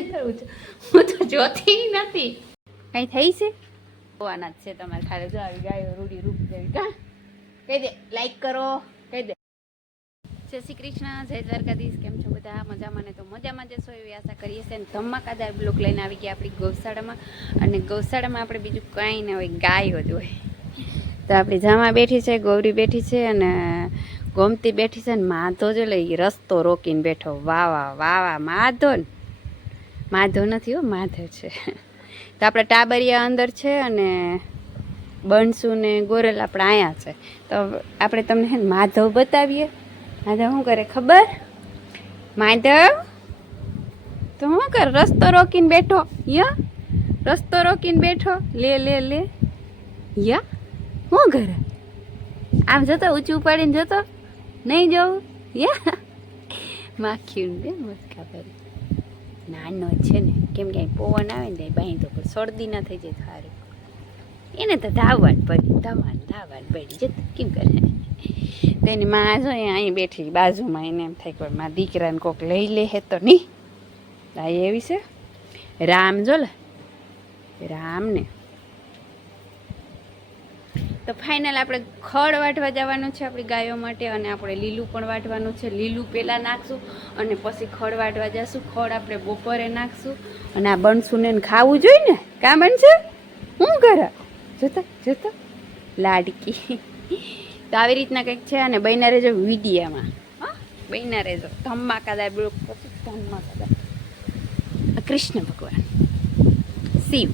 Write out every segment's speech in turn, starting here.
મંતરું છું. હું તો જોતી નથી. કઈ થઈ છે? જોવાના જ છે તમારે ખાલી. જો આવી ગાયો રૂડી રૂપ જેવી. કા? કહી દે લાઈક કરો કહી દે. જય શ્રી કૃષ્ણ જય દ્વારકાધીશ. કેમ છો બધા? મજામાં ને તો મજામાં જશો એવી આશા કરીએ છીએ. અને ધમાકાદાર બ્લોક લઈને આવી ગયા આપણી ગૌશાળામાં. અને ગૌશાળામાં આપણે બીજું કાંઈ ના હોય ગાયો જ હોય. તો આપણી જામા બેઠી છે ગૌરી બેઠી છે અને ગોમતી બેઠી છે ને માધો જો લઈ રસ્તો રોકીને બેઠો. વાહ વાહ વાહ વાહ માધો ને માધો નથી હો, માધવ છે. તો આપણે ટાબરિયા અંદર છે અને બનસુ ને ગોરેલ આપણે અહીંયા છે. તો આપણે તમને માધવ બતાવીએ. માધવ શું કરે ખબર? માધવ? તો શું કર? રસ્તો રોકીને બેઠો. યા? રસ્તો રોકીને બેઠો. લે લે લે. યા? શું કરે? આમ જતો? ઊંચું ઉપાડીને જતો? નહીં જવું? યા? માખ્યું બે મસ્કા કરી નાનો છે ને, કેમ કે અહીં પવન આવે ને બાંધો તો શરદી ના થઈ જાય સારું એને તો ધાવવાનું પડી ધાવાનું ધાવાનું પડી જતું, કેમ કરે? તેની માં જો અહીં બેઠી, બાજુમાં એને એમ થાય કે મારા દીકરાને કોક લઈ લે હે તો નહીં આ એવી છે. રામ જો લે રામ ને તો ફાઇનલ આપણે ખડ વાટવા જવાનું છે આપણી ગાયો માટે અને આપણે લીલું પણ વાટવાનું છે. લીલું પહેલાં નાખશું અને પછી ખડ વાટવા જશું. ખડ આપણે બપોરે નાખશું અને આ બનશું ને ખાવું જોઈએ ને? કાં બનશે? હું કરે? જોતા જોતા. લાડકી. તો આવી રીતના કંઈક છે અને બહેના રહેજો વિડીયામાં. હા બહેના રહેજો. ધમાકાદાર બ્લોક પછી ધમ્મા આ કૃષ્ણ ભગવાન. શિવ.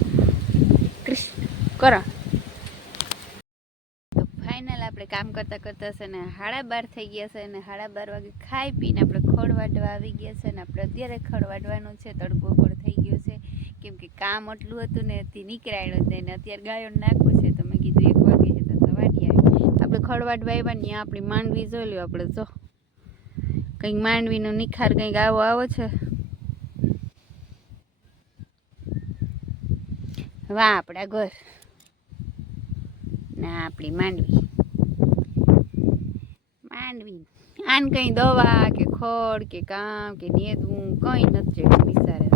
કૃષ્ણ. કરો તો ફાઇનલ આપણે કામ કરતાં કરતાં છે ને હાડા બાર થઈ ગયા છે અને હાડા બાર વાગે ખાઈ પીને આપણે ખડ વાઢવા આવી ગયા છે ને આપણે અત્યારે ખડ વાઢવાનું છે, તડકો પણ થઈ ગયો છે. કેમ કે કામ એટલું હતું ને એથી નીકળાયું જ નહીં ને અત્યારે ગાયો નાખવું છે તો મેં કીધું એક વાગે છે તો વાટી આવી. આપણે ખડ વાઢવા આવ્યા ને આપણી માંડવી જોઈ લ્યો આપણે, જો. કંઈક માંડવીનો નિખાર કંઈક આવો આવો છે. વાહ, આપણા ઘર. ના આપણી માંડવી. માંડવી. આને કંઈ દવા કે ખડ કે કામ કે નેદવું કંઈ નથી વિચારે.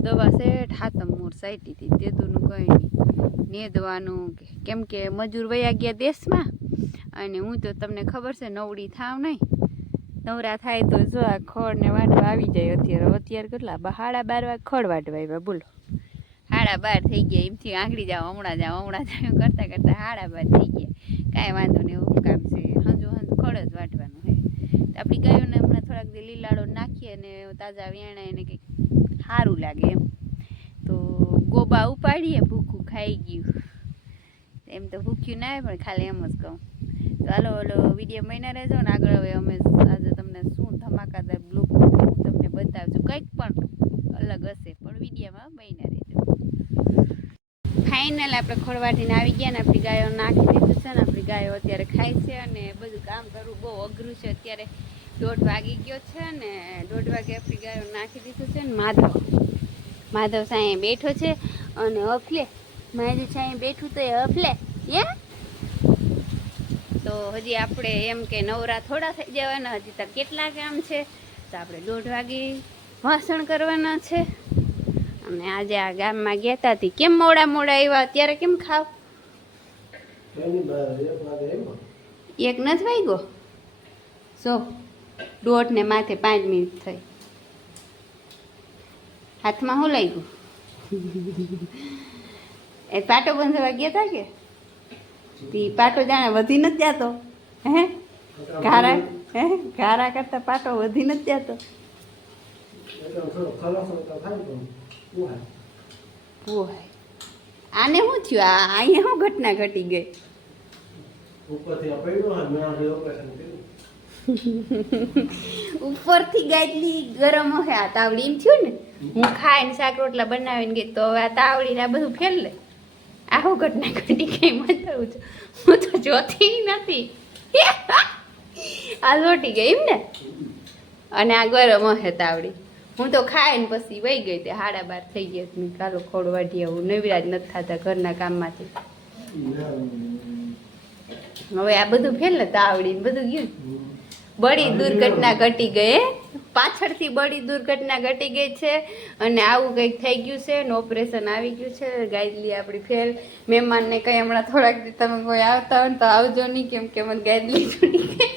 દવા સેઠ હાથમ મોર સાઈટી હતી. તેદુનું કંઈ નહીં. નેદવાનું કેમ કે મજૂર વયા ગયા દેશમાં. અને હું તો તમને ખબર છે, નવડી થાવ નહીં. નવરા થાય તો જો આ ખડ ને વાટવા આવી જાય અત્યારે. અત્યારે કેટલા? હાડા બારવા ખડ વાટવા આવ્યા. બોલો. હાડા બાર થઈ ગયા. એમથી આંગળી જાવ, હમણાં જાઓ હમણાં જાઓ કરતાં કરતાં હાડા બાર થઈ ગયા. કાંઈ વાંધો નહીં, એવું કામ છે. હંજુ જ વાટવાનું છે આપણી ગાયોને હમણાં થોડાક દી લીલાડો નાખીએ અને તાજા વેણા એને કંઈક સારું લાગે એમ. તો ગોબા ઉપાડીએ, ભૂખું ખાઈ ગયું. એમ તો ભૂખ્યું ના પણ ખાલી એમ જ કહું. તો હાલો ઓલો વીડિયો મહિના રહેજો ને આગળ હવે અમે આજે તમને શું ધમાકાદાર બ્લોક હું તમને બતાવજો કંઈક પણ અલગ હશે પણ વિડીયોમાં મહિના રહેજો ફાઇનલ આપણે ખોળવાટીને આવી ગયા આપણી ગાયો નાખી દીધું છે ને, આપણી ગાયો અત્યારે ખાય છે અને બધું કામ કરવું બહુ અઘરું છે. અત્યારે દોઢ વાગી ગયો છે ને, દોઢ વાગે આપણી ગાયો નાખી દીધું છે ને માધવ. માધવ સાંઈ બેઠો છે અને હફલે, માધવ સાંઈ બેઠું તો એ હફલે એ તો હજી આપણે એમ કે નવરા થોડા થઈ જવાના, હજી તો કેટલા કામ છે, તો આપણે દોઢ વાગે ભાષણ કરવાના છે. અને આજે આ ગામમાં ગયા હતા તી. કેમ મોડા મોડા આવ્યા? અત્યારે કેમ ખાવ? એક નથી વાગ્યો? સો દોઢ ને માથે પાંચ મિનિટ થઈ. હાથમાં શું લાગ્યું? એ પાટો બંધવા ગયા તા કે? તી પાટો જાણે વધી નથી જતો. હે? ઘારા હે? ઘારા કરતા પાટો વધી નથી જાતો. ઓય આને શું થયું? આ અહીંયા શું ઘટના ઘટી ગઈ? ઉપરથી ગાયટલી ગરમ હશે આ તાવડી એમ થયું ને? હું ખાઈને શાક રોટલા બનાવીને ગઈ તો હવે આ તાવડીને આ બધું ફેલ લે. આવું ઘટના ઘટી ગઈ? મતલબ છું હું તો જોતી નથી. આ લોટી ગઈ એમ ને? અને આ ગરમ હશે તાવડી. હું તો ખાઈને પછી વહી ગઈ તે હાડા બાર થઈ ગયા મેં કાલો ખોડ વાઢી આવું. જ નથી થતા ઘરના કામમાંથી. હવે આ બધું ફેલ ને તાવડી ને બધું ગયું. બળી દુર્ઘટના ઘટી ગઈ? પાછળથી બળી દુર્ઘટના ઘટી ગઈ છે અને આવું કંઈક થઈ ગયું છે ને ઓપરેશન આવી ગયું છે. ગાયદલી આપણી ફેલ. મહેમાનને કંઈ હમણાં થોડાક તમે કોઈ આવતા હોય ને તો આવજો નહીં, કેમ કે મને ગાયદલી છૂટી ગઈ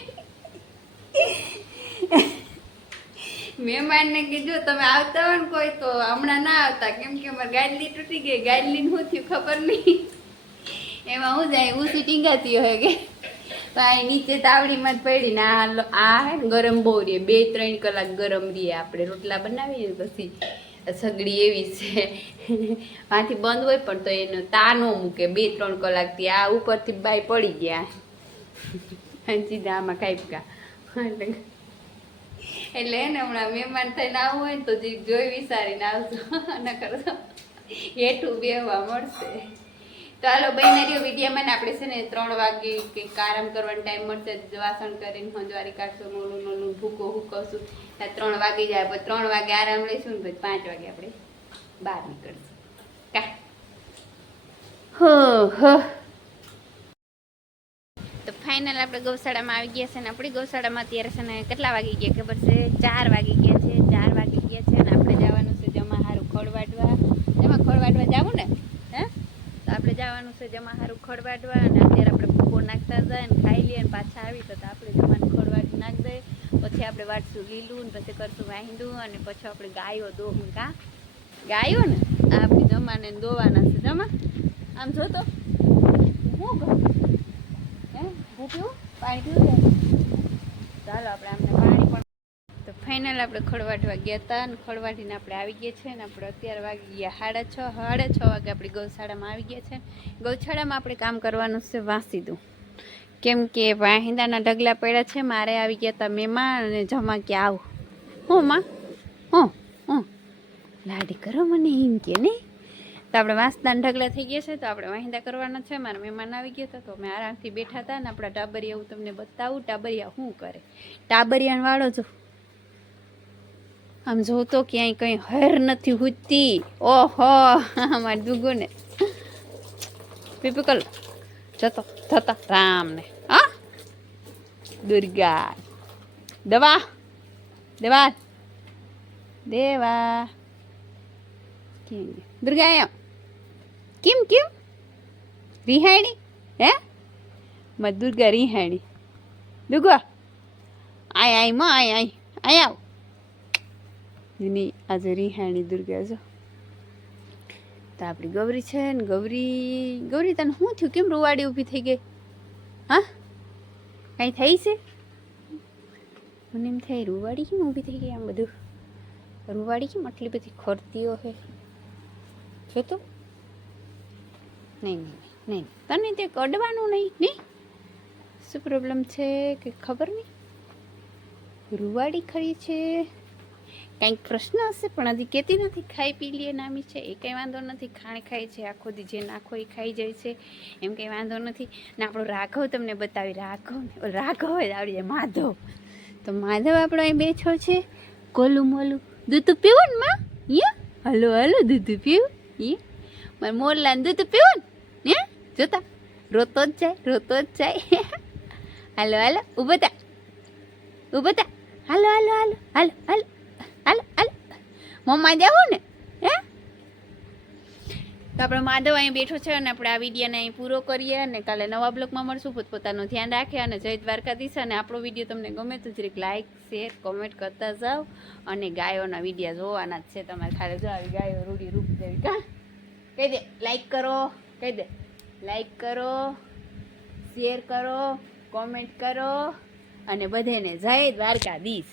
મહેમાનને કીધું, તમે આવતા હોય ને કોઈ, તો હમણાં ના આવતા. કેમ કે અમારે ગાડલી તૂટી ગઈ ગાડલી શું થયું ખબર નહીં. એમાં હું જાય ઊંચી ટીંગાતી હોય કે. તો આ નીચે તાવડીમાં જ પડી ને આ આ ગરમ બહુ રહે બે ત્રણ કલાક ગરમ રહીએ આપણે. રોટલા બનાવીએ પછી સગડી એવી છે. માંથી બંધ હોય પણ તો એનો તા નો મૂકે. બે ત્રણ કલાકથી આ ઉપરથી બાય પડી ગયા. સીધા આમાં કાપ્યા એટલે એને હમણાં મહેમાન થઈને આવવું હોય ને તો જીભ જોઈ વિચારીને આવજો. અને તો હેઠું બેહવા મળશે. તો હાલો બહેનારીઓ વિડીયામાં ને આપણે છે ને ત્રણ વાગે કંઈક આરામ કરવાનો ટાઈમ મળશે. વાસણ કરીને હંજવારી કાઢશું મોડું મોડું ભૂકો હુકવશું. ત્યાં ત્રણ વાગે જાય પછી ત્રણ વાગે આરામ લઈશું ને પછી પાંચ વાગે આપણે બહાર નીકળશું. કા? હો હો. ફાઇનલ આપણે ગૌશાળામાં આવી ગયા છે ને આપણી ગૌશાળામાં અત્યારે છે ને કેટલા વાગી ગયા ખબર છે? ચાર વાગી ગયા છે, ચાર વાગી ગયા છે અને આપણે જવાનું છે જમા સારું ખોળવાડવા. જમા ખોળવાડવા જવું ને? હે? તો આપણે જવાનું છે જમા સારું ખોળવાડવા અને અત્યારે આપણે ભૂકો નાખતા જાય અને ખાઈ લઈએ અને પાછા આવી તો આપણે જમાને ખોળવાડી નાખી દઈએ પછી આપણે વાટશું લીલું ને પછી કરશું વાહિંદું અને પછી આપણે ગાયો દોહું, કા? ગાયો ને? આપણે જમાને દોવાના છે જમા. આમ જો તો હું કહું હે હું ચાલો આપણે આમને પાણી તો ફાઇનલ આપણે ખડવાટવા ગયા હતા અને ખડવાટીને આપણે આવી ગયા છે ને આપણે અત્યારે વાગી ગયા સાડા છ સાડા છ વાગે આપણી ગૌશાળામાં આવી ગયા છે. ગૌશાળામાં આપણે કામ કરવાનું છે વાંસી દઉં કેમ કે વાહિંદાના ઢગલા પડ્યા છે, મારે આવી ગયા હતા મેમાં અને જમા કે આવું. હું માં? હું? હું? લાડી કરો મને એમ કે નહીં? તો આપણે વાંસદાન ઢગલા થઈ ગયા છે, તો આપણે વાહિંદા કરવાના છે. મારા મહેમાન આવી ગયા હતા, તો અમે આરામથી બેઠા હતા ને આપણા ટાબરિયા હું તમને બતાવું, ટાબરિયા શું કરે? ટાબરિયાને વાળો જો. આમ જો તો ક્યાંય કંઈ હેર નથી હુતી. ઓહો મારી દુગો ને પીપકલ, જતો, થતા, રામને. હા? દુર્ગા. દવા, દેવા. દેવા. દુર્ગા, આયો. કેમ કેમ? રિહાણી હે? મત દુર્ગા રિહાણી દુર્ગા આય આય, માં આય આય આય આવ. એની આજે રિહાણી દુર્ગા જો. તો આપણી ગૌરી છે ને, ગૌરી ગૌરી તને શું થયું? કેમ રૂવાડી ઊભી થઈ ગઈ? હા? કાંઈ થઈ છે? મને એમ થાય, રૂવાડી કેમ ઊભી થઈ ગઈ આમ બધું? રૂવાડી કેમ આટલી બધી ખોરતીઓ છે? તો નહીં નહીં નહીં. તને તે કડવાનું નહીં નહીં? શું પ્રોબ્લેમ છે કે ખબર નહીં? રૂવાડી ખરી છે. કંઈક પ્રશ્ન હશે, પણ હજી કહેતી નથી. ખાઈ પી લઈએ નામી છે. એ કંઈ વાંધો નથી. ખાણ ખાય છે. આખો દી જે નાખો એ ખાઈ જાય છે. એમ કંઈ વાંધો નથી. ને આપણો રાઘવ તમને બતાવી. રાઘવ રાઘવ હોય આવડી જાય. માધવ. તો માધવ આપણો અહીં બેઠો છે. કોલું મોલું. દૂધ પીવું ને માં? યા? હલો હલો, દૂધ પીવું? યે? મારે મોરલાને દૂધ પીવું ને? હે? જોતા? રોતો જ જાય, રોતો જ જાય. હાલો હાલો, ઊભો થા. ઊભો થા. હાલો હાલો હાલો હાલો હાલો હાલો હાલો. મમ્મા જવું ને? હે? તો આપણો માધવ અહીં બેઠો છે અને આપણે આ વિડીયોને અહીં પૂરો કરીએ અને કાલે નવા બ્લોગમાં મળશું. પોતપોતાનું ધ્યાન રાખે અને જય દ્વારકાધીશ. અને આપણો વીડિયો તમને ગમે તો જરીક લાઇક શેર કોમેન્ટ કરતા જાઓ. અને ગાયોના વિડીયા જોવાના જ છે. તમારે ખાલી જો આવી ગાયો રૂડી રૂપ દેવી કા? કહી દે લાઇક કરો. કહી દે. લાઈક કરો શેર કરો કોમેન્ટ કરો અને બધાને જય દ્વારકાધીશ.